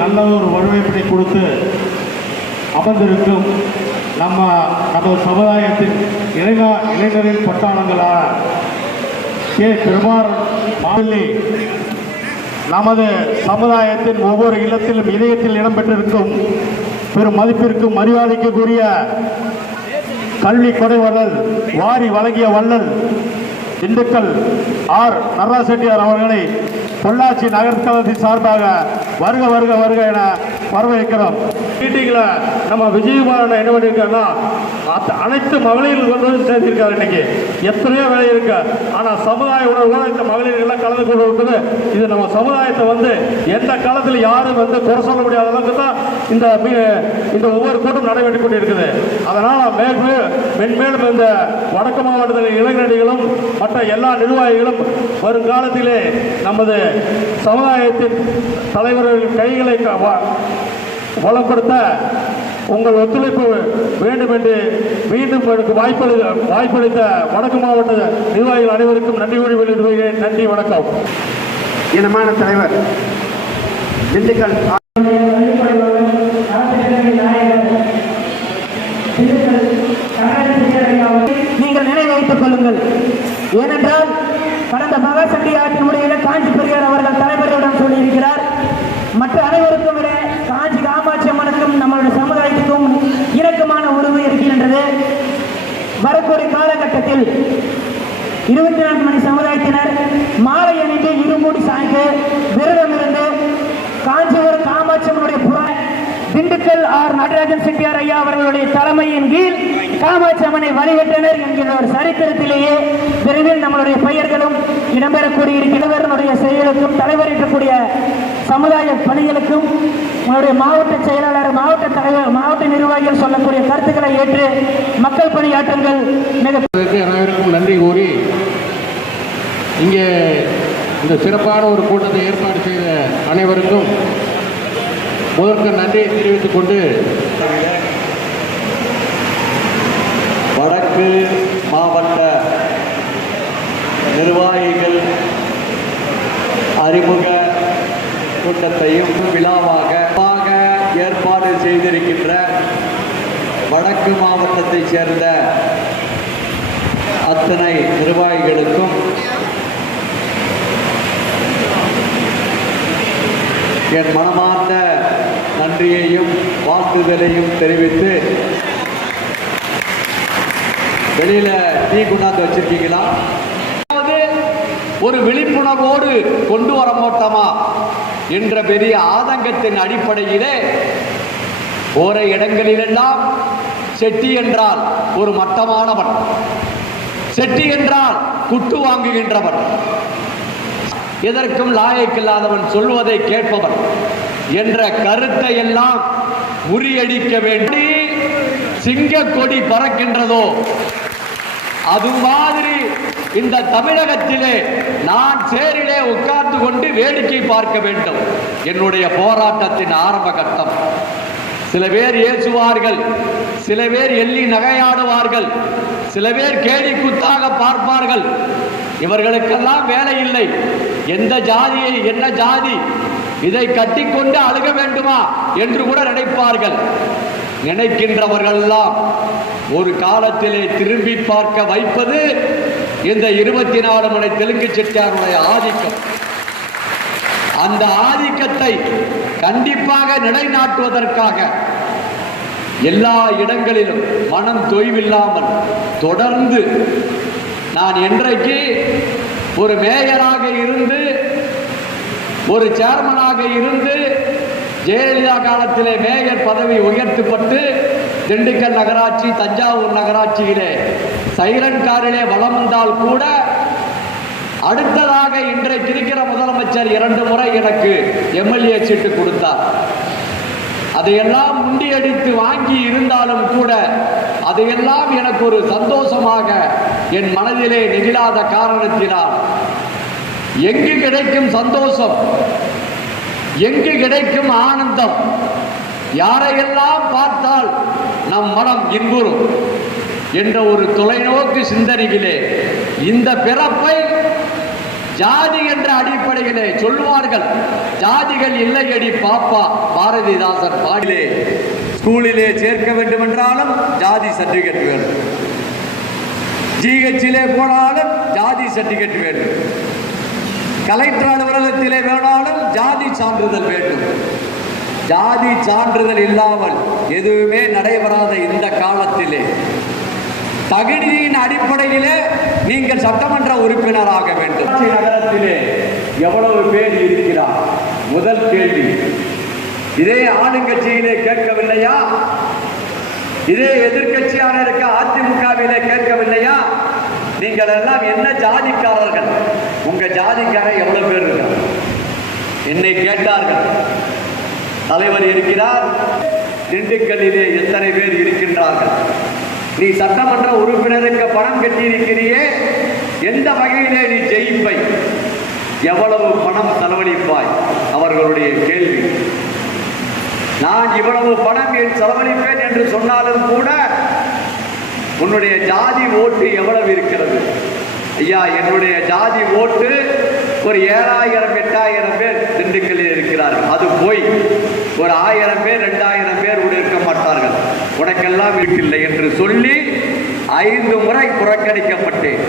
நல்ல ஒரு வரவேற்பை கொடுத்து அமர்ந்திருக்கும் நமது சமுதாயத்தின் இளைஞரின் பட்டாளங்களான கே. பெருமாறன் மாவல்லி நமது சமுதாயத்தின் ஒவ்வொரு இல்லத்திலும் இதயத்தில் இடம்பெற்றிருக்கும் பெரும் மதிப்பிற்கும் மரியாதைக்குரிய கல்வி கொடை வள்ளல், வாரி வழங்கிய வள்ளல் திண்டுக்கல் ஆர். நடராஜ செட்டியார் அவர்களை பொள்ளாச்சி நகர்கழகத்தின் சார்பாக வருக வருக வருக என வரவேற்கிறோம். மீட்டிங்கில் நம்ம விஜயகுமாரன் என்ன பண்ணியிருக்காருன்னா அனைத்து மகளிர்கள் கொண்டு வந்து சேர்த்திருக்காரு. இன்னைக்கு எத்தனையோ வேலை இருக்கு, ஆனால் சமுதாய உணர்வோடு இந்த மகளிர்கள்லாம் கலந்து கொண்டு இருக்குது. இது நம்ம சமுதாயத்தை எந்த காலத்தில் யாரும் குறை சொல்ல முடியாத அளவுக்கு தான் இந்த ஒவ்வொரு கூட்டம் நடைபெற்றுக் கொண்டிருக்குது. அதனால் மென்மேலும் இந்த வடக்கு மாவட்டத்தில் இளைஞர்களும் மற்ற எல்லா நிர்வாகிகளும் வருங்காலத்திலே நமது சமுதாயத்தின் தலைவர்கள் கைகளை வளப்படுத்த உங்கள் ஒத்துழைப்பு வேண்டும் என்று மீண்டும் எனக்கு வாய்ப்பளித்த வடக்கு மாவட்ட நிர்வாகிகள் அனைவருக்கும் நன்றி கூறி வெளியிடுகிறேன். நன்றி, வணக்கம். இனமான தலைவர் திண்டுக்கல் நீங்கள் நினைவு வைத்துக் கொள்ளுங்கள். ஏனென்றால் கடந்த மகா சண்டி ஆட்சி முறையில் காஞ்சி பெரியார் அவர்கள் தலைவரிடம் சொல்லியிருக்கிறார். மற்ற அனைவருக்கும் விட காஞ்சி காமாட்சி அம்மனுக்கும் நம்மளுடைய சமுதாயத்துக்கும் இணக்கமான உறவு இருக்கின்றது. வரக்கூடிய காலகட்டத்தில் 24 மணி சமுதாயத்தினர் மாலை அணிந்து இருமூடி சாய்ந்து விரதம் இருந்து காஞ்சிபுரம் காமாட்சி அம்மனுடைய திண்டுக்கல் ஆர். நடராஜன் செட்டியார் ஐயா அவர்களுடைய தலைமையின் கீழ் காமாட்சி அம்மனை வழிபட்டனர் என்கிற ஒரு சரித்திரத்திலேயே விரைவில் நம்மளுடைய பெயர்களும் இடம்பெறக்கூடிய இருக்கிறவர்களுடைய செயலுக்கும் தலைவரேற்றக்கூடிய சமுதாய பணிகளுக்கும் உங்களுடைய மாவட்ட செயலாளர், மாவட்ட தலைவர், மாவட்ட நிர்வாகிகள் சொல்லக்கூடிய கருத்துக்களை ஏற்று மக்கள் பணியாற்றுங்கள். அனைவருக்கும் நன்றி கூறி இங்கே இந்த சிறப்பான ஒரு கூட்டத்தை ஏற்பாடு செய்த அனைவருக்கும் முதற்கு நன்றியை தெரிவித்துக் கொண்டு வடக்கு மாவட்ட நிர்வாகிகள் அறிமுக கூட்டத்தையும் விழாவாக ஏற்பாடு செய்திருக்கின்ற வடக்கு மாவட்டத்தைச் சேர்ந்த அத்தனை நிர்வாகிகளுக்கும் என் மனமார்ந்த நன்றியையும் வாழ்த்துதலையும் தெரிவித்து, வெளியில டீ கொண்டாந்து வச்சிருக்கீங்களா? ஒரு விழிப்புணர்வோடு கொண்டு வர மாட்டோமா என்ற பெரிய ஆதங்கத்தின் அடிப்படையிலே ஓர இடங்களிலெல்லாம் செட்டி என்றால் ஒரு மட்டமானவன், செட்டி என்றால் குட்டு வாங்குகின்றவன், எதற்கும் லாயக்கில்லாதவன், சொல்வதை கேட்பவன் என்ற கருத்தை எல்லாம் முறியடிக்க வேண்டி சிங்க கொடி பறக்கின்றதோ அது மாதிரி இந்த தமிழகத்திலே நான் சேரிலே உட்கார்ந்து கொண்டு வேடிக்கை பார்க்க வேண்டும். என்னுடைய போராட்டத்தின் ஆரம்ப கட்டம். சில பேர் ஏசுவார்கள், சில பேர் எள்ளி நகையாடுவார்கள், சில பேர் கேலி குத்தாக பார்ப்பார்கள். இவர்களுக்கெல்லாம் வேலை இல்லை. எந்த ஜாதியை, என்ன ஜாதி, இதை கட்டிக்கொண்டு அழுக வேண்டுமா என்று கூட நினைப்பார்கள். நினைக்கின்றவர்கள் எல்லாம் ஒரு காலத்திலே திரும்பி பார்க்க வைப்பது இந்த 24 மணி தெலுங்கு செட்டியாருடைய ஆதிக்கம். அந்த ஆதிக்கத்தை கண்டிப்பாக நிலைநாட்டுவதற்காக எல்லா இடங்களிலும் மனம் தொய்வில்லாமல் தொடர்ந்து நான் என்றைக்கு ஒரு மேயராக இருந்து, ஒரு சேர்மனாக இருந்து, ஜெயலலிதா காலத்திலே மேயர் பதவி உயர்த்தப்பட்டு திண்டுக்கல் நகராட்சி, தஞ்சாவூர் நகராட்சியிலே சைலண்ட் காரிலே வலம் வந்தால் கூட அடுத்ததாக இன்றைக்கு இருக்கிற முதலமைச்சர் 2 முறை எனக்கு எம்எல்ஏ சீட்டு கொடுத்தார். அதையெல்லாம் முண்டியடித்து வாங்கி இருந்தாலும் கூட அதையெல்லாம் எனக்கு ஒரு சந்தோஷமாக என் மனதிலே நெகிழாத காரணத்தினால் எங்கு கிடைக்கும் சந்தோஷம், எங்கு கிடைக்கும் ஆனந்தம், யாரையெல்லாம் பார்த்தால் நம் மனம் இன்புறும் என்ற ஒரு தொலைநோக்கு சிந்தனையிலே இந்த பிறப்பை ஜாதி என்ற அடிப்படையிலே சொல்வார்கள், ஜாதிகள் இல்லையடி பாப்பா. பாரதிதாசன் பாடிலே ஸ்கூலிலே சேர்க்க வேண்டும் என்றாலும் ஜாதி சர்டிபிகேட் வேண்டும், ஜிஹெச்சிலே போனாலும் ஜாதி சர்டிபிகேட் வேண்டும், கலெக்டர் அலுவலகத்திலே வேணாலும் ஜாதி சான்றிதழ் வேண்டும். ஜாதி சான்றிதழ் இல்லாமல் எதுவுமே நடைபெறாத இந்த காலத்திலே தகுதியின் அடிப்படையிலே நீங்கள் சட்டமன்ற உறுப்பினராக வேண்டும். நகரத்திலே எவ்வளவு பேர் இருக்கிறார்? முதல் கேள்வி. இதே ஆளுங்கட்சியிலே கேட்கவில்லையா? இதே எதிர்கட்சியாக இருக்க அதிமுகவிலே கேட்கவில்லையா? நீங்கள் எல்லாம் என்ன ஜாதிக்காரர்கள்? உங்க ஜாதிக்காரர் எவ்வளவு பேர் இருக்கார்? என்னை கேட்டார்கள். தலைவர் இருக்கிறார், திண்டுக்கல்லிலே எத்தனை பேர் இருக்கின்றார்கள்? நீ சட்டமன்ற உறுப்பினருக்கு பணம் கட்டி இருக்கிறியே, எந்த வகையிலே நீ ஜெயிப்பை? எவ்வளவு பணம் செலவழிப்பாய்? அவர்களுடைய கேள்வி. நான் இவ்வளவு பணம் செலவழிப்பேன் என்று சொன்னாலும் கூட உன்னுடைய ஜாதி ஓட்டு எவ்வளவு இருக்கிறது? ஐயா, என்னுடைய ஜாதி ஓட்டு ஒரு 7000 8000 பேர் திண்டுக்கல்லில் இருக்கிறார்கள். அது போய் ஒரு 1000 பேர் 2000 பேர் இருக்க மாட்டார்கள். உனக்கெல்லாம் இருக்கில்லை என்று சொல்லி 5 முறை புறக்கணிக்கப்பட்டேன்.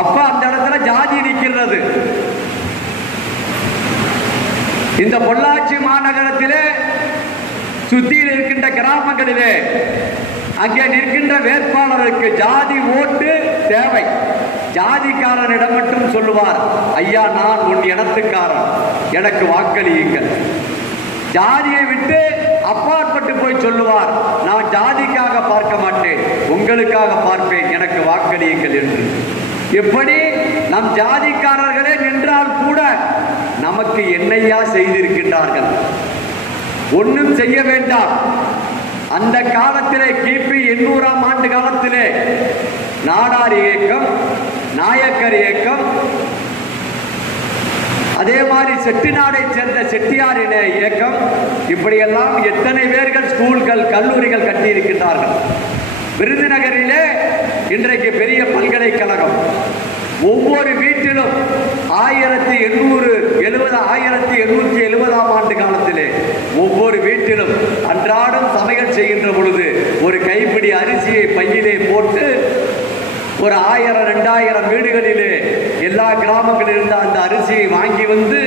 அப்ப அந்த இடத்துல ஜாதி நிற்கிறது. இந்த பொள்ளாச்சி மாநகரத்திலே சுத்தியில் இருக்கின்ற கிராமங்களிலே அங்கே நிற்கின்ற வேட்பாளருக்கு ஜாதி ஓட்டு தேவை. ஜாதிக்காரனிடம் மட்டும் சொல்லுவார், ஐயா நான் உன் இனத்துக்காரன், எனக்கு வாக்களியுங்கள். ஜாதியை விட்டு அப்பாற்பட்டு போய் சொல்லுவார், நான் ஜாதிக்காக பார்க்க மாட்டேன், உங்களுக்காக பார்ப்பேன், எனக்கு வாக்களியுங்கள் என்று. எப்படி நம் ஜாதிக்காரர்களே நின்றால் கூட நமக்கு என்னையா செய்திருக்கின்றார்கள்? ஒன்றும் செய்ய வேண்டாம். அந்த காலத்திலே கிபி 800ஆம் ஆண்டு காலத்திலே நாடார் இயக்கம், நாயக்கர் இயக்கம், அதே மாதிரி செட்டிநாடை சேர்ந்த செட்டியார் இயக்கம், இப்படியெல்லாம் எத்தனை பேர்கள் ஸ்கூல்கள் கல்லூரிகள் கட்டி இருக்கின்றார்கள். விருதுநகரிலே இன்றைக்கு பெரிய பல்கலைக்கழகம். ஒவ்வொரு வீட்டிலும் 1870ஆம் ஆண்டு காலத்திலே ஒவ்வொரு வீட்டிலும் அன்றாடம் சமையல் செய்கின்ற பொழுது ஒரு கைப்பிடி அரிசியை பையிலே போட்டு ஒரு 1000 2000 வீடுகளிலே எல்லா கிராமங்களில் இருந்த அந்த அரிசியை வாங்கி வந்து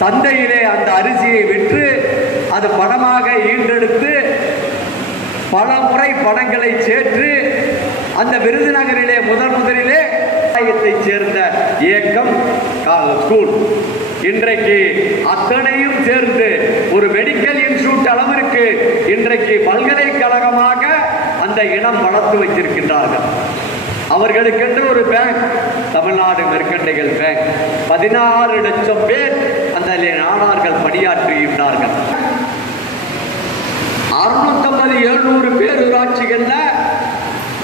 சந்தையிலே அந்த அரிசியை விற்று அது பணமாக ஈன்றெடுத்து பல முறை பணங்களை சேர்த்து அந்த விருதுநகரிலே முதலிலே சேர்ந்த இயக்கம் ஸ்கூல் இன்றைக்கு அத்தனையும் சேர்ந்து ஒரு மெடிக்கல் இன்ஸ்டிடியூட் அளவிற்கு இன்றைக்கு பல்கலைக்கழகமாக அந்த இனம் வளர்த்து வைத்திருக்கின்றார்கள். அவர்களுக்கென்று ஒரு பேங்க், தமிழ்நாடு மெர்கண்டைல் பேங்க், 16 லட்சம் பேர் அந்த நாடார்கள் பணியாற்றுகின்றார்கள். 650-700 பேரூராட்சிகள்ல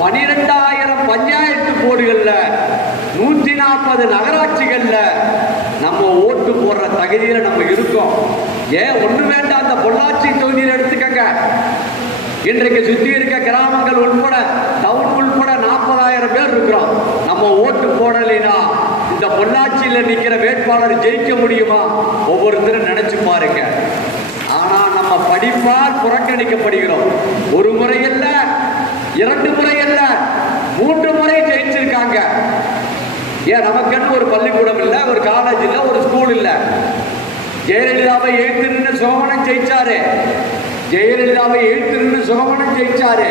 12000 பஞ்சாயத்து போர்டுகள்ல 140 நகராட்சிகள்ல நம்ம ஓட்டு போடுற தகுதியில நம்ம இருக்கோம். ஏன் ஒண்ணு வேண்டாம், அந்த பொள்ளாச்சி தொகுதியில் எடுத்துக்கங்க. இன்றைக்கு சுத்தி இருக்க கிராமங்கள் உட்பட டவுன் உட்பட 40,000 பேர் இருக்கிறோம். நம்ம ஓட்டு போடலைன்னா இந்த பொள்ளாச்சியில நிக்கிற வேட்பாளர் ஜெயிக்க முடியுமா? ஒவ்வொருத்தரும் நினைச்சு பாருங்க. ஆனா நம்ம படிப்பால் புறக்கணிக்கப்படுகிறோம். ஒரு முறை இல்ல, 2 முறை இல்ல, 3 முறை ஜெயிச்சிருக்காங்க. ஏன் நமக்குன்னு ஒரு பள்ளிக்கூடம் இல்ல, ஒரு காலேஜ் இல்ல, ஒரு ஸ்கூல் இல்ல. ஜெயலலிதாவை எழுத்து நின்று சோமனன் ஜெயிச்சாரு. ஜெயலலிதாவை எழுத்து நின்று சோமனன் ஜெயிச்சாரு.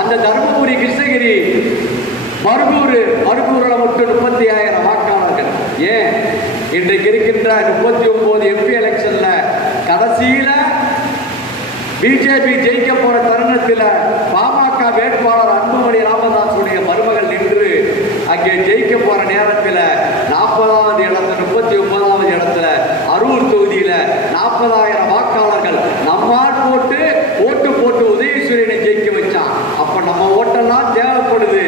அந்த தர்மபுரி, கிருஷ்ணகிரி, மருகூர்ல மட்டும் 35,000 வாக்காளர்கள். ஏன் இன்றைக்கு இருக்கின்ற 39 எம்பி எலெக்ஷன்ல கடைசியில பிஜேபி ஜெயிக்க போற தருணத்தில் பாமக வேட்பாளர் அன்புமணி ராமதாசுடைய மருமகள் நின்று அங்கே ஜெயிக்க போற நேரத்தில் 40வது இடத்துல 39வது இடத்துல அரூர் தொகுதியில 40,000 வாக்காளர்கள் நம்மால் ஓட்டு போட்டு உதயசூரியனை ஜெயிக்க வச்சான். அப்ப நம்ம ஓட்டெல்லாம் தேவைப்படுது,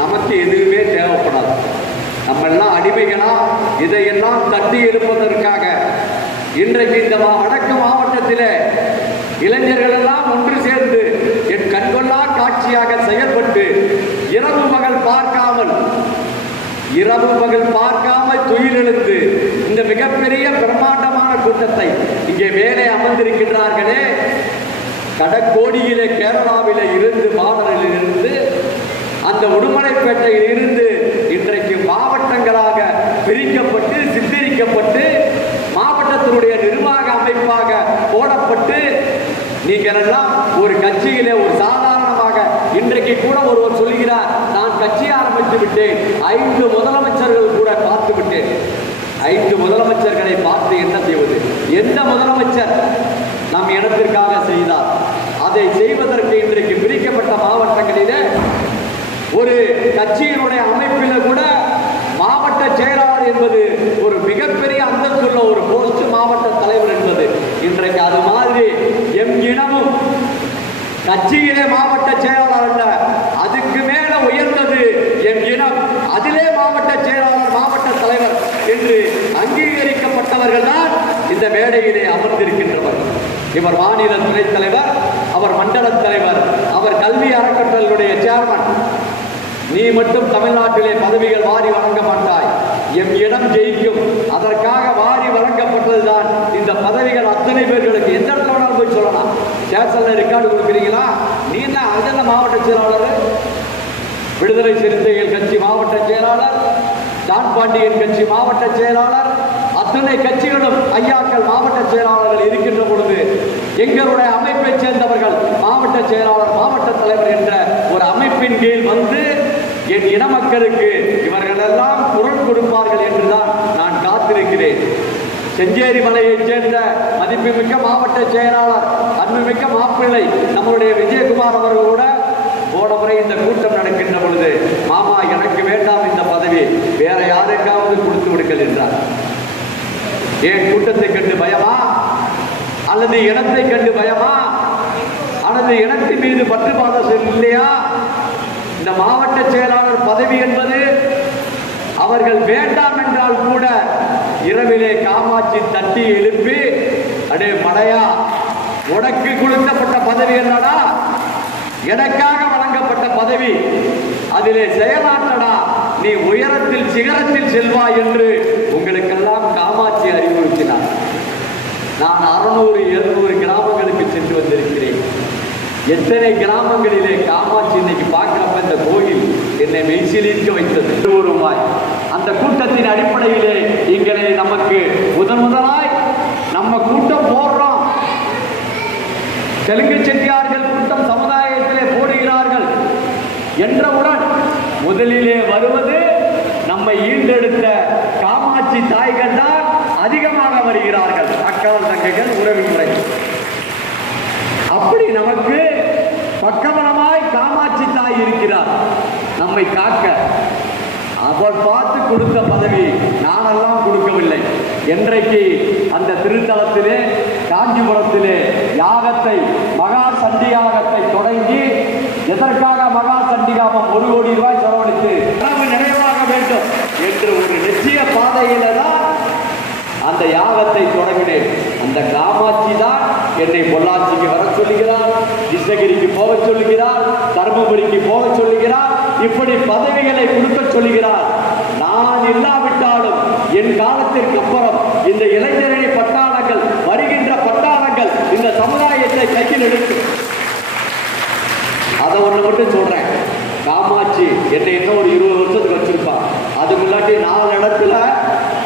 நமக்கு எதுவுமே தேவைப்படாது. நம்ம எல்லாம் அடிமைகளா? இதையெல்லாம் தட்டி எழுப்பதற்காக இன்றைக்கு இந்த வடக்கு மாவட்டத்திலே இளைஞர்கள் எல்லாம் ஒன்று சேர்ந்து என் கண்கொள்ளா காட்சியாக செயல்பட்டு இரவு பகல் பார்க்காமல் இரவு பகல் பார்க்காமல் துயிலெழுந்து இந்த மிகப்பெரிய பிரம்மாண்டமான கூட்டத்தை இங்கே மேலே அமர்ந்திருக்கின்றார்களே, கடற்கோடியிலே கேரளாவிலே இருந்து மாடலில் இருந்து அந்த உடுமலைப்பேட்டையில் இருந்து இன்றைக்கு மாவட்டங்களாக பிரிக்கப்பட்டு சித்தரிக்கப்பட்டு மாவட்டத்தினுடைய நிர்வாக அமைப்பாக போடப்பட்டு நீங்கள் எல்லாம் ஒரு கட்சியிலே ஒரு சாதாரணமாக இன்றைக்கு கூட ஒருவர் சொல்கிறார், நான் கட்சி ஆரம்பித்து விட்டேன், 5 முதலமைச்சர்கள் கூட பார்த்து விட்டேன். 5 முதலமைச்சர்களை பார்த்து என்ன செய்வது? எந்த முதலமைச்சர் நம் இடத்திற்காக செய்தார்? அதை செய்வதற்கு இன்றைக்கு பிரிக்கப்பட்ட மாவட்டங்களிலே ஒரு கட்சியினுடைய அமைப்பில் கூட மாவட்ட செயலாளர் என்பது ஒரு மிகப்பெரிய அந்தஸ்துள்ள ஒரு போஸ்ட், மாவட்ட தலைவர் என்பது. இன்றைக்கு அது மாதிரி எம் இனமும் கட்சியிலே மாவட்ட செயலாளர் அல்ல, அதுக்கு மேல உயர்ந்தது எம் இனம், அதிலே மாவட்ட செயலாளர் மாவட்ட தலைவர் என்று அங்கீகரிக்கப்பட்டவர்கள் தான் இந்த மேடையிலே அமர்ந்திருக்கின்றவர்கள். இவர் மாநில துணைத் தலைவர், அவர் மண்டல தலைவர், அவர் கல்வி அறக்கட்டளையுடைய சேர்மன். நீ மட்டும் தமிழ்நாட்டிலே பதவிகள் வாரி வழங்க மாட்டாய், எம் இடம் ஜெயிக்கும், அதற்காக வாரி வழங்கப்பட்டதுதான் இந்த பதவிகள் அத்தனை பேர்களுக்கு. எந்த இடத்துல வேணாலும் போய் சொல்லலாம். ஸ்டேஷன்ல ரெக்கார்டு கொடுக்குறீங்களா? நீ தான் அதெல்லாம் மாவட்ட செயலாளர், விடுதலை சிறுத்தைகள் கட்சி மாவட்ட செயலாளர், டான் பாண்டியன் கட்சி மாவட்ட செயலாளர், அத்தனை கட்சிகளும் ஐயாக்கள் மாவட்ட செயலாளர்கள் இருக்கின்ற பொழுது எங்களுடைய அமைப்பை சேர்ந்தவர்கள் மாவட்ட செயலாளர் மாவட்ட தலைவர் என்ற ஒரு அமைப்பின் கீழ் வந்து என் இன மக்களுக்கு இவர்கள் எல்லாம் குரல் கொடுப்பார்கள் என்றுதான் நான் காத்திருக்கிறேன். செஞ்சேரி மலையைச் சேர்ந்த மதிப்புமிக்க மாவட்ட செயலாளர் அன்புமிக்க மாப்பிள்ளை நம்முடைய விஜயகுமார் அவர்கள் கூட போன முறை இந்த கூட்டம் நடக்கின்ற பொழுது, மாமா எனக்கு வேண்டாம் இந்த பதவி, வேற யாருக்காவது கொடுத்து விடுங்கள் என்றார். ஏன் கூட்டத்தை கண்டு பயமா, அல்லது இனத்தை கண்டு பயமா, அல்லது இனத்தின் மீது பற்றுப்பாதம் இல்லையா? இந்த மாவட்ட செயலாளர் பதவி என்பது அவர்கள் வேண்டாம் என்றால் கூட இரவிலே காமாட்சி தட்டி எழுப்பி, அடே மடையா, உனக்கு கொடுக்கப்பட்ட பதவி என்னடா, எனக்காக வழங்கப்பட்ட பதவி, அதிலே செயலாற்றடா, நீ உயரத்தில் சிகரத்தில் செல்வாய் என்று உங்களுக்கெல்லாம் காமாட்சி அறிவுறுத்தினார். நான் 600-700 கிராமங்களுக்கு சென்று வந்திருக்கிறேன். எத்தனை கிராமங்களிலே காமாட்சி இன்னைக்கு பார்க்கிறப்ப இந்த கோயில் என்னை மெய்சிலிருக்க வைத்தது. ரூபாய் அந்த கூட்டத்தின் அடிப்படையிலே இங்கே நமக்கு முதலாய் நம்ம கூட்டம் போடுறோம். தெலுங்கு செட்டியார்கள் கூட்டம் சமுதாயத்திலே போடுகிறார்கள் என்றவுடன் முதலிலே வருவது நம்மை ஈண்டெடுத்த காமாட்சி தாய்கள் தான் அதிகமாக வருகிறார்கள். அக்கால் தங்கைகள், உறவிமுறை. அப்படி நமக்கு பக்கபலமாய் காமாட்சி தாய் இருக்கிறார் நம்மை காக்க. அவர் பார்த்து கொடுத்த பதவி நானெல்லாம் கொடுக்கவில்லை. என்றைக்கு அந்த திருத்தலத்திலே காஞ்சிபுரத்திலே யாகத்தை, மகா சண்டி யாகத்தை தொடங்கி, எதற்காக மகா சண்டிகாமம் 1 கோடி ரூபாய் செலவழித்து கனவு நிறைவாக வேண்டும் என்று ஒரு நிச்சய பாதையில தான் அந்த யாகத்தை தொடங்கினேன். அந்த காமாட்சி தான் என்னை பொள்ளாச்சிக்கு வர சொல்லுகிறார், கிருஷ்ணகிரிக்கு போக சொல்லுகிறார், தர்மபுரிக்கு போக சொல்லுகிறார், இப்படி பதவிகளை கொடுக்க சொல்லுகிறார். நான் இல்லாவிட்டாலும் என் காலத்திற்கு அப்புறம் இந்த இளைஞரணி பட்டாளங்கள், வருகின்ற பட்டாளங்கள் இந்த சமுதாயத்தை கையில் எடுக்கும். அதை ஒன்று மட்டும் சொல்றேன், காமாட்சி என்னை இன்னும் ஒரு 20 வருஷத்துக்கு வச்சிருப்பான். அதுக்கு முன்னாடி 4 இடத்துல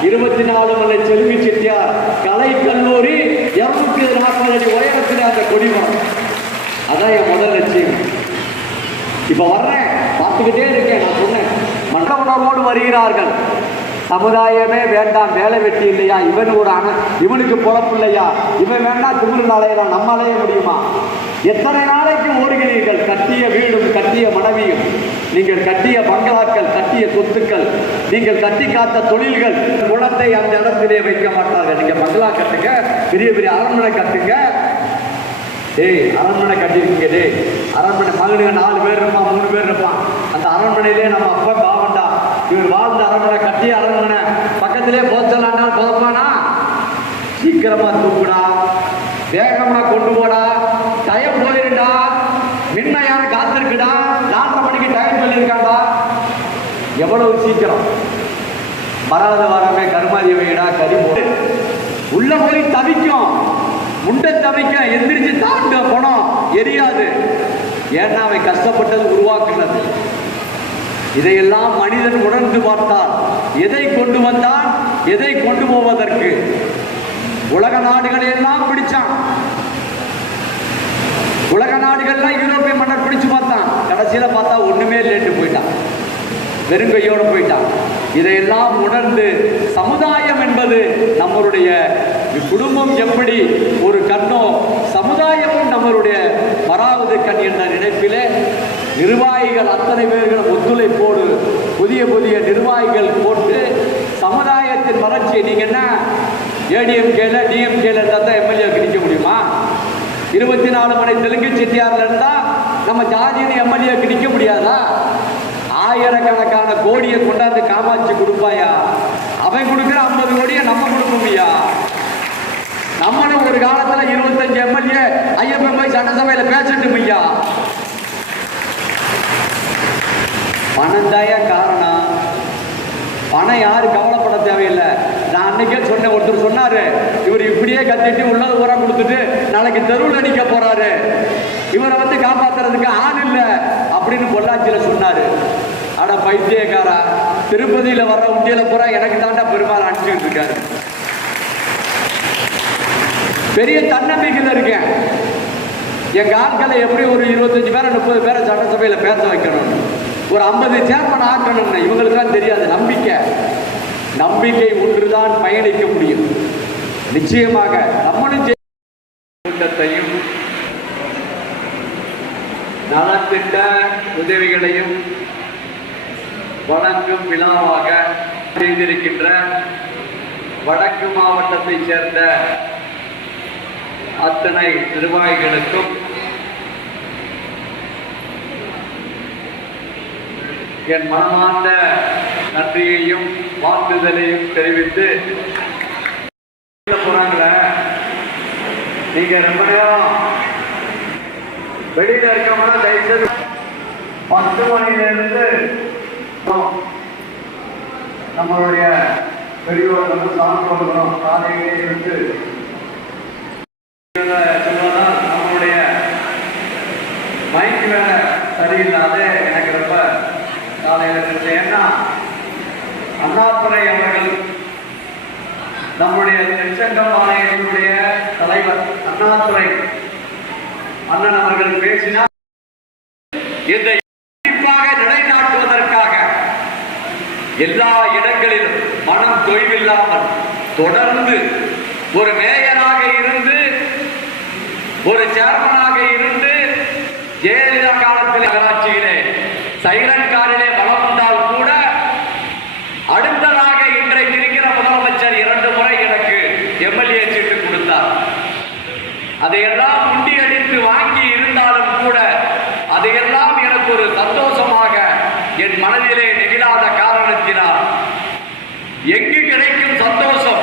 24 மலை செல்வி செட்டியார் கலை கல்லூரி 240 அடி உயரத்தில் அந்த கொடிமரம். அதான் என் முதல் லட்சியம். இப்ப வர்றேன், பார்த்துக்கிட்டே இருக்கேன். நான் சொன்னேன், மன்ற உணர்வோடு வருகிறார்கள். சமுதாயமே வேண்டாம், வேலை வெட்டி இல்லையா, இவனுக்கு பொழப்பு இல்லையா, இவன் வேண்டாம், திமிரு அலையலாம், நம்ம அலைய முடியுமா? எத்தனை நாளைக்கு ஓடுகிறீர்கள்? கட்டிய வீடும், கட்டிய மனைவியும், நீங்கள் கட்டிய பங்களாக்கள், கட்டிய சொத்துக்கள், நீங்கள் கட்டி காத்த தொழில்கள், குணத்தை அந்த இடத்திலே வைக்க மாட்டார்கள். நீங்க பங்களா கட்டுங்க, பெரிய பெரிய அரண்மனை கட்டுங்க. அரண்மனை கட்டிருக்கீங்க, அரண்மனை மகனுங்க 4 பேர் இருப்பான், 3 பேர் இருப்பான். அந்த அரண்மனையிலே நம்ம அப்பா பாவண்டா, இவர் வாழ்ந்த அரண்மனை, கட்டிய அரண்மனை பக்கத்திலே போச்சலான்னா போதப்பானா? சீக்கிரமா தூக்குடா, வேகமா கொண்டு போடா, டயம் போயிருடா, மின்மையான காத்திருக்குடா, 4:30 மணிக்கு டைம் சொல்லியிருக்காண்டா. எவ்வளவு சீக்கிரம் வராத வாரமே கருமாதிய வைடா கறி போட்டு உள்ள போய் தவிக்கும், முண்டை தவிக்கும், எந்திரிச்சு தாண்ட போனோம் எரியாது. ஏன்னா அவை கஷ்டப்பட்டது உருவாக்குனது. இதையெல்லாம் மனிதன் உணர்ந்து பார்த்தால் எதை கொண்டு வந்தான், எதை கொண்டு போவதற்கு உலக நாடுகளை எல்லாம் பிடிச்சான். உலக நாடுகள்லாம் யூரோப்பிய மன்னர் பிடிச்சு பார்த்தான். கடைசியில பார்த்தா ஒண்ணுமே இல்லைன்னு போயிட்டான், வெறுங்கையோடு போயிட்டான். இதையெல்லாம் உணர்ந்து சமுதாயம் என்பது நம்மளுடைய குடும்பம் எப்படி ஒரு கண்ணோ, சமுதாயமும் நம்மளுடைய வராவது கண் என்ற நினைப்பிலே நிர்வாகிகள் அத்தனை பேர்களும் ஒத்துழைப்போடு புதிய புதிய நிர்வாகிகள் போட்டு சமுதாயத்தின் வளர்ச்சியை நீங்க என்ன ஏடிஎம்கேல டிஎம்கேல இருந்தால் தான் எம்எல்ஏக்கு நிற்க முடியுமா? 24 மணி தெலுங்கு செட்டியார்ல இருந்தா நம்ம ஜாதியின் எம்எல்ஏக்கு நிற்க முடியாதா? ஆயிரக்கணக்கான கோடியை கொண்டாந்து காமாட்சி கொடுப்பாயா? அவன் கொடுக்குற 50 கோடியை நம்ம கொடுப்போம்யா. நம்மளும் ஒரு காலத்துல 25 எம்எல்ஏ ஐயப்பன் போய் சட்டசபையில பேசிட்டு ஐயா. பணம் தாய காரணம். பணம் யாரும் கவலைப்பட தேவையில்லை. நான் அன்னைக்கே சொன்னேன், ஒருத்தர் சொன்னாரு, இவர் இப்படியே கத்திட்டு உள்ளது ஊரா கொடுத்துட்டு நாளைக்கு தெருவில் நிற்க போறாரு, இவரை வந்து காப்பாத்துறதுக்கு ஆள் இல்லை அப்படின்னு பொள்ளாச்சியில சொன்னாரு. ஆனா பைத்தியக்காரா, திருப்பதியில வர்ற உண்டியில பூரா எனக்கு தாண்டா பெருமாள் அனுப்பிச்சுட்டு இருக்காரு. பெரிய தன்னம்பிக்கையில் இருக்கேன். எங்க ஆட்களை எப்படி ஒரு 25 பேரை 30 பேரை சட்டசபையில பேச வைக்கணும், ஒரு 50 சேர்மன் ஆக்கணும்னு இவங்களுக்குலாம் தெரியாது. நம்பிக்கை ஒன்றுதான் பயணிக்க முடியும். நிச்சயமாக நம்மளும் கூட்டத்தையும் நலத்திட்ட உதவிகளையும் வழங்கும் விழாவாக செய்திருக்கின்ற வடக்கு மாவட்டத்தைச் சேர்ந்த அத்தனை நிர்வாகிகளுக்கும் என் மனமார்ந்த நன்றியையும் வாழ்த்துதலையும் தெரிவித்து போறாங்களே, நீங்க ரொம்ப நேரம் வெளியில இருக்கவங்க தயவுசெய்து 10 மணியிலிருந்து நம்மளுடைய பெரியவர் வந்து சாமி கொடுக்கணும். காலையிலே இருந்து சொல்வதால் நம்மளுடைய மைக் வேலை சரியில்லாத எனக்கு ரொம்ப காலையில் இருந்துச்சு. ஏன்னா அண்ணாதுரை அவர்கள் நம்முடைய திருச்செங்கம் ஆணையத்தினுடைய தலைவர் அண்ணாதுரை அண்ணன் அவர்கள் பேசினார். இந்த நிலைநாட்டுவதற்காக எல்லா இடங்களிலும் மனம் தொய்வில்லாமல் தொடர்ந்து ஒரு மேயராக இருந்து, ஒரு சேர்மனாக இருந்து, ஜெயலலிதா காலத்தில் நகராட்சியிலே சைலண்ட் காரிலே வளம் வந்தால் கூட அடுத்ததாக இன்றைக்கு இருக்கிற முதலமைச்சர் 2 முறை எனக்கு எம்எல்ஏ சீட்டு கொடுத்தார். அதையெல்லாம் முண்டியடித்து வாங்கி இருந்தாலும் கூட அதையெல்லாம் எனக்கு ஒரு சந்தோஷமாக என் மனதிலே நெகிழாத காரணத்தினால் எங்கு கிடைக்கும் சந்தோஷம்,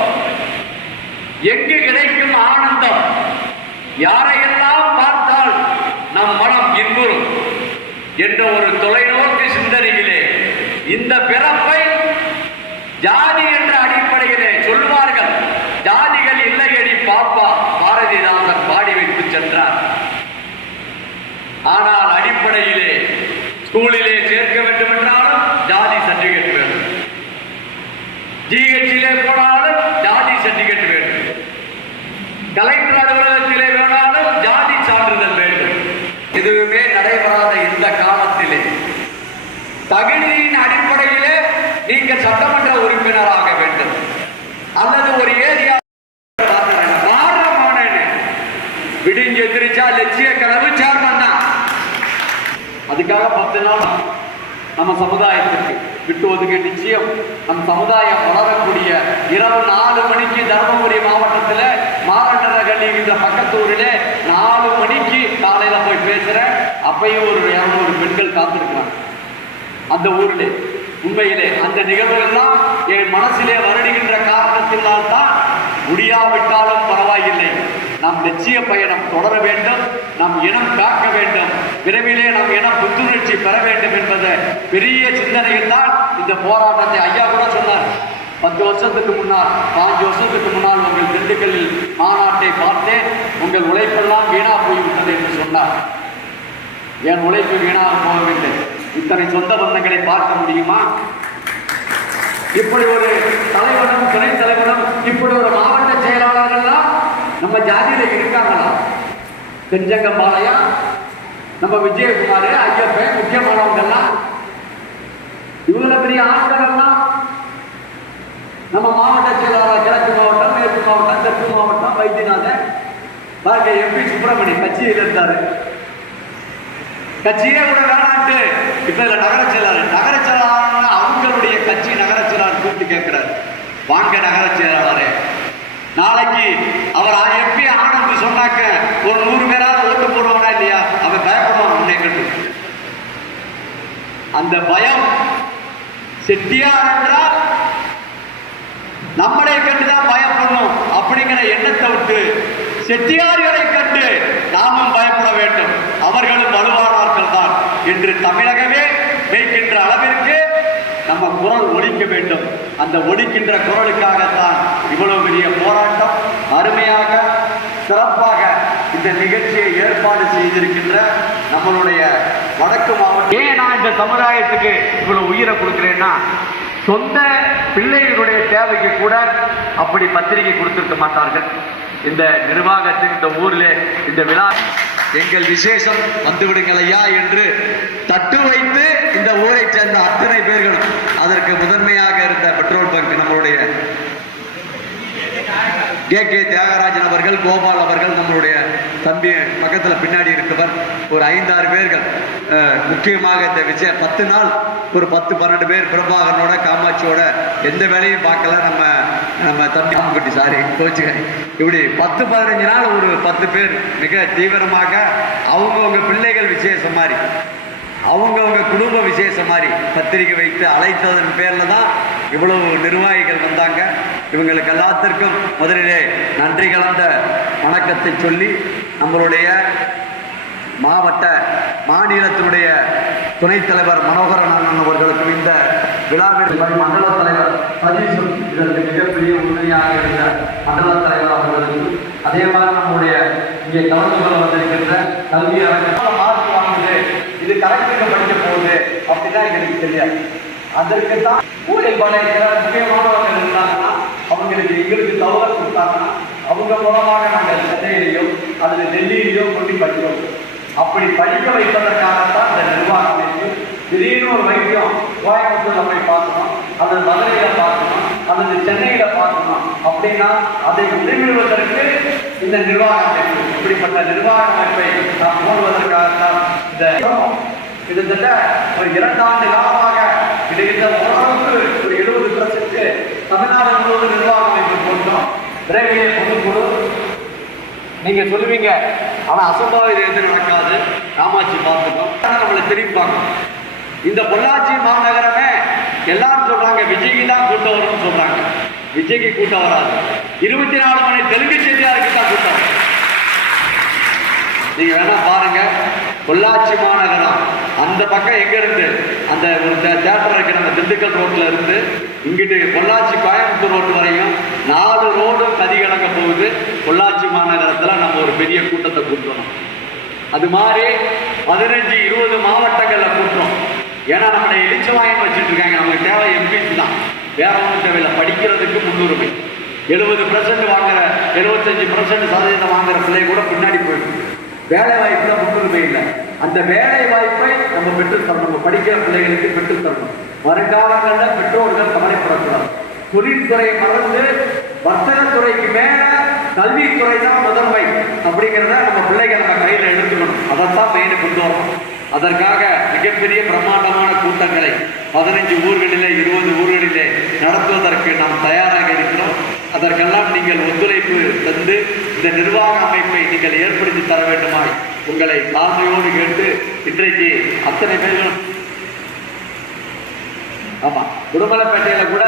எங்கு கிடைக்கும் ஆனந்தம், யாரையெல்லாம் பார்த்தால் நம் மனம் இன்புறும் என்ற ஒரு தொலைநோக்கு சிந்தனையிலே இந்த பிறப்பை ஜாதி என்ற அடிப்படையிலே சொல்வார்கள். ஜாதிகள் இல்லையடி பாப்பா பாரதிதாசன் பாடி வைத்து சென்றார். ஆனால் அடிப்படையிலே ஸ்கூலிலே சேர்க்க வேண்டும் என்றாலும் ஜாதி சர்டிபிகேட் வேண்டும், ஜிஹெச்சிலே போனாலும் ஜாதி சர்டிபிகேட் வேண்டும், கலெக்டர் அலுவலகத்திலே வேணாலும் ஜாதி சான்றிதழ் வேண்டும். எதுவுமே நடைபெறாத இந்த காலத்திலே தகுதியின் அடிப்படையிலே நீங்கள் சட்டமன்ற உறுப்பினராக வேண்டும் அல்லது ஒரு ஏரியா விடிஞ்சு எதிரிச்சா லட்சிய கனவு சேர்மன் தான். அதுக்காக 10 நாள் நம்ம சமுதாயத்திற்கு விட்டு ஒதுக்க நிச்சயம் நம் சமுதாயம் வளரக்கூடிய இரவு 4 மணிக்கு தருமபுரி மாவட்டத்தில் மாரண்டரகல்லிங்கிற பக்கத்தூரிலே 4 மணிக்கு காலையில போய் பேசுறேன். அப்பையும் ஒரு 200 பெண்கள் காத்திருக்கிறாங்க அந்த ஊரிலே. உண்மையிலே அந்த நிகழ்வுகள்லாம் என் மனசிலே வருடுகின்ற காரணத்தினால் தான் முடியாவிட்டாலும் பரவாயில்லை, நம் லட்சிய பயணம் தொடர வேண்டும், நம் இனம் காக்க வேண்டும், விரைவிலே நம் இனம் புத்துணர்ச்சி பெற வேண்டும் என்பது பெரிய சிந்தனையில் தான் இந்த போராட்டத்தை ஐயா கூட சொன்னார். 5 வருஷத்துக்கு முன்னால் உங்கள் திண்டுக்கல்லில் மாநாட்டை பார்த்தேன். உங்கள் உழைப்பெல்லாம் வீணா போய்விட்டது என்று சொன்னார். என் உழைப்பு வீணாக போகவில்லை. இத்தனை சொந்த பந்தங்களை பார்க்க முடியுமா? இப்படி ஒரு தலைவனும் துணை தலைவனும் இப்படி ஒரு மாவட்ட செயலாளர்கள்லாம் நம்ம ஜாதியில இருக்காங்களா? தெஞ்சங்கம்பாளையா, நம்ம விஜயகுமார், ஐயப்பன், முக்கியமானவங்கெல்லாம் இவ்வளவு பெரிய ஆட்களெல்லாம் நம்ம மாவட்ட செயலாளர் கிழக்கு மாவட்டம், மேற்கு மாவட்டம், தெற்கு மாவட்டம், வைத்தியநாதன் பாருங்க, MP சுப்பிரமணியம் கட்சியில் இருந்தாரு. கட்சியே கூட வேணான்ட்டு இப்ப நகர செயலாளர் அவங்களுடைய கட்சி நகர செயலாளர் கூப்பிட்டு கேட்கிறார், வாங்க நகர செயலாளரே, நாளைக்கு அவர் MP ஆனந்த் சொன்னாக்க ஒரு 100 பேராவது ஓட்டு போடுவானா இல்லையா? அவன் பயப்படுவான் உன்னை கண்டு. அந்த பயம் செட்டியார் என்றால் நம்மளை கண்டுதான் பயப்படணும் அப்படிங்கிற எண்ணத்தை விட்டு செட்டியார்களை கண்டு நாமும் பயப்பட வேண்டும், அவர்களும் வலுவானார்கள் தான் என்று தமிழகமே வைக்கின்ற அளவிற்கு நம்ம குரல் ஒலிக்க வேண்டும். அந்த ஒலிக்கின்ற குரலுக்காகத்தான் இவ்வளவு பெரிய போராட்டம். அருமையாக சிறப்பாக இந்த நிகழ்ச்சியை ஏற்பாடு செய்திருக்கின்ற நம்மளுடைய வடக்கு மாவட்டம். ஏன் நான் இந்த சமுதாயத்துக்கு இவ்வளவு உயிரை கொடுக்கிறேன்னா, சொந்த பிள்ளைகளுடைய தேவைக்கு கூட அப்படி பத்திரிகை கொடுத்திருக்க மாட்டார்கள். இந்த நிர்வாகத்தின் இந்த ஊரில் இந்த விழா எங்கள் விசேஷம் வந்துவிடுங்கள் ஐயா என்று தட்டு வைத்து இந்த ஊரை சேர்ந்த அத்தனை பேர்களும், அதற்கு முதன்மையாக இருந்த பெட்ரோல் பங்க் நம்மளுடைய KK தியாகராஜன் அவர்கள், கோபால் அவர்கள், நம்மளுடைய தம்பி பக்கத்தில் பின்னாடி இருக்கவர், ஒரு 5-6 பேர்கள் முக்கியமாக இந்த விஷயம் 10 நாள் ஒரு 10-12 பேர் பிரபாகரனோட காமாட்சியோட எந்த வேலையும் பார்க்கல. நம்ம தம்பி குட்டி சாரி கோச்சுக்க, இப்படி 10-15 நாள் ஒரு 10 பேர் மிக தீவிரமாக அவங்கவுங்க பிள்ளைகள் விசேஷம் மாதிரி, அவங்கவுங்க குடும்ப விசேஷம் மாதிரி பத்திரிகை வைத்து அழைத்ததன் பேரில் தான் இவ்வளவு நிர்வாகிகள் வந்தாங்க. இவங்களுக்கு எல்லாத்திற்கும் முதலிலே நன்றி கலந்த வணக்கத்தை சொல்லி, நம்மளுடைய மாநிலத்தினுடைய துணைத் தலைவர் மனோகரன் அண்ணன் அவர்களுக்கும் இந்த விழாவில் மண்டல தலைவர் சதீஷும் இதற்கு மிகப்பெரிய உறுதியாக இருந்த மண்டல தலைவர் அவர்களுக்கும், அதே மாதிரி நம்முடைய இங்கே கலந்து கொள்ள வந்திருக்கின்ற கல்வி அரங்கம் மார்க் வாங்குது, இது கரெக்டுக்கு படிக்க போகுது அப்படின்னா எங்களுக்கு தெரியாது. அதற்கு தான் ஊழியர் படைக்கிற முக்கியமானவர்கள் இருந்தாங்கன்னா அவங்களுக்கு எங்களுக்கு தகவல் கொடுத்தாங்கன்னா அவங்க மூலமாக நாங்கள் சென்னையிலேயோ அல்லது டெல்லியிலேயோ கொண்டு படிக்கிறோம். அப்படி படிக்க வைப்பதற்காகத்தான் இந்த நிர்வாக அமைப்பு. திடீர்னு ஒரு வைத்தியம் கோயம்புத்தூர்ல போய் பார்க்கணும், அல்லது மதுரையில பார்க்கணும், அல்லது சென்னையில பார்க்கணும் அப்படின்னா அதை உதவிடுவதற்கு இந்த நிர்வாக அமைப்பு, இப்படிப்பட்ட நிர்வாக அமைப்பை நாம் போடுவதற்காகத்தான் இந்த கிட்டத்தட்ட ஒரு 2 ஆண்டு காலமாக கிட்டத்தட்ட ஓரளவுக்கு ஒரு 70% தமிழ்நாடு முழுவதும் நிர்வாக அமைப்பு போட்டோம். விரைவிலே பொதுக்குழு நீங்க சொல்லுவீங்க, ஆனா அசம்பாவிதம் எது நடக்காது, காமாட்சி பார்த்துக்கோம், நம்மளை திரும்பி பார்க்கணும். இந்த பொள்ளாச்சி மாநகரமே எல்லாரும் சொல்றாங்க விஜய்க்கு தான் கூட்டம் வரும்னு சொல்றாங்க. விஜய்க்கு கூட்டம் வராது, 24 மணி தெலுங்கு செட்டியாருக்கு தான் கூட்டம். நீங்க வேணா பாருங்க, பொள்ளாச்சி மாநகரம் அந்த பக்கம் எங்க இருந்து அந்த ஒரு தேட்டர் இருக்கிற அந்த திண்டுக்கல் ரோட்ல இருந்து இங்கிட்டு பொள்ளாச்சி கோயம்புத்தூர் ரோடு வரையும் 4 ரோடும் கதிகலங்க போகுது. பொள்ளாச்சி மாநகரத்துல நம்ம ஒரு பெரிய கூட்டத்தை கூட்டணும். அது மாதிரி 15-20 மாவட்டங்கள்ல கூட்டுறோம். ஏன்னா நம்மளை இளிச்சவாயம் வச்சுட்டு இருக்காங்க. நமக்கு தேவை எம்பிஸ் தான், வேற ஒன்றும் தேவையில்லை. படிக்கிறதுக்கு முன்னுரிமை. 70% வாங்குற 75% வாங்குற பிள்ளை கூட பின்னாடி போயிடும். வேலை வாய்ப்புல முன்னுரிமை இல்லை. அந்த வேலை வாய்ப்பை நம்ம பெற்றுத்தரணும். நம்ம படிக்கிற பிள்ளைகளுக்கு பெற்றுத்தரணும். வருங்காலங்களில் பெற்றோர்கள் கவலைப்படக்கூடாது. தொழில்துறை மறந்து வர்த்தகத்துறைக்கு மேல கல்வித்துறை தான் முதன்மை அப்படிங்கிறத நம்ம பிள்ளைகள் நம்ம கையில் எடுத்துக்கணும். அதைத்தான் மெயின் கொண்டு வரணும். அதற்காக மிகப்பெரிய பிரம்மாண்டமான கூட்டங்களை 15 ஊர்களிலே 20 ஊர்களிலே நடத்துவதற்கு நாம் தயாராக இருக்கிறோம். அதற்கெல்லாம் நீங்கள் ஒத்துழைப்பு தந்து இந்த நிர்வாக அமைப்பை நீங்கள் ஏற்படுத்தி தர வேண்டுமாய் உங்களை தாழ்மையோடு கேட்டு, இன்றைக்கு அத்தனை பேர்களும் ஆமா உடுமலைப்பேட்டையில கூட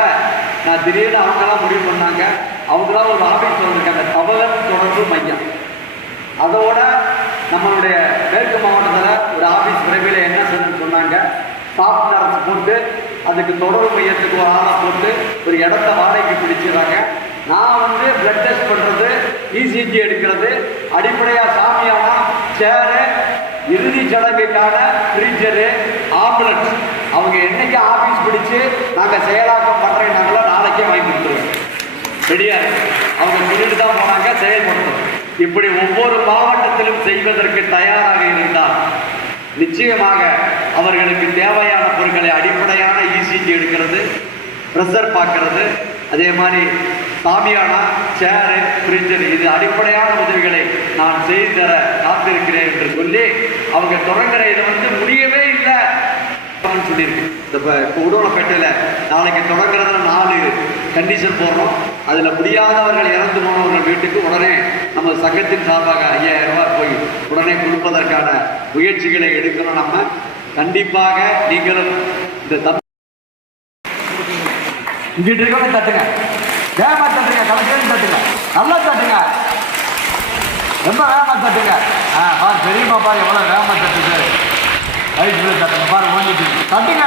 நான் திடீர்னு அவங்கெல்லாம் முடிவு பண்ணாங்க. அவங்களாம் ஒரு ஆபீஸ் வந்திருக்காங்க, தகவல் தொடர்பு மையம். அதோட நம்மளுடைய மேற்கு மாவட்டத்தில் ஒரு ஆபீஸ் விரைவில் என்ன சொன்னாங்க, சாஃப்ட்வேர்ஸ் போட்டு அதுக்கு தொடர்பு மையத்துக்கு ஒரு ஆளை போட்டு ஒரு இடத்த வாடகைக்கு பிடிச்சிடுறாங்க. நான் வந்து பிளட் டெஸ்ட் பண்ணுறது, இசிஜி எடுக்கிறது, அடிப்படையாக சாமியானா சேரு, இறுதி சடங்குக்கான ஃப்ரீஜரு, ஆம்புலன்ஸ் அவங்க என்னைக்கு ஆஃபீஸ் பிடிச்சு நாங்கள் செயலாக்கம் பண்ணுறேன்னாங்களோ நாளைக்கே வாங்கி கொடுத்துருவோம். ரெடியாக இருக்கு. அவங்க சொல்லிட்டு தான் போனாங்க, செயல்படுத்தும். இப்படி ஒவ்வொரு மாவட்டத்திலும் செய்வதற்கு தயாராக இருந்தால் நிச்சயமாக அவர்களுக்கு தேவையான பொருட்களை அடிப்படையான இசிஜி எடுக்கிறது, ப்ரெஷர் பார்க்கறது, அதே மாதிரி சாமியானா சேரு, ஃப்ரிட்ஜர் இது அடிப்படையான உதவிகளை நான் செய்து தர காத்திருக்கிறேன் என்று சொல்லி அவங்க தொடங்குற இதை வந்து முடியவே இல்லை சொல்லியிருக்கு. இப்போ உடனப்பேட்டையில் நாளைக்கு தொடங்குறதுல 4 கண்டிஷன் போடுறோம். அதில் முடியாதவர்கள் இறந்து போனவர்கள் வீட்டுக்கு உடனே நம்ம சங்கத்தின் சார்பாக 5000 ரூபாய் போய் உடனே கொடுப்பதற்கான முயற்சிகளை எடுக்கணும். நம்ம கண்டிப்பாக நீங்களும் இந்த இங்கிட்டு இருக்கவங்க தட்டுங்க, வேகமா தட்டுங்க, கலெக்டர் தட்டுங்க, நல்லா தட்டுங்க, ரொம்ப வேகமா தட்டுங்க. பாரு பெரியம்மா பாரு எவ்வளோ வேகமா தட்டுது. ரைட்டு தட்டுங்க, பாரு ஓடிட்டு தட்டுங்க.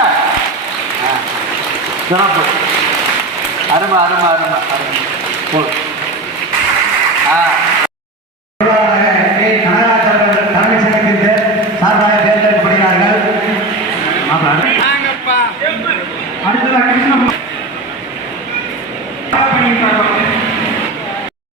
சிறப்பு, அருமை அருமை அருமை அருமை. போதும். சார்பாக தேர்ந்தெடுக்கப்படுகிறார்கள். அடுத்ததாக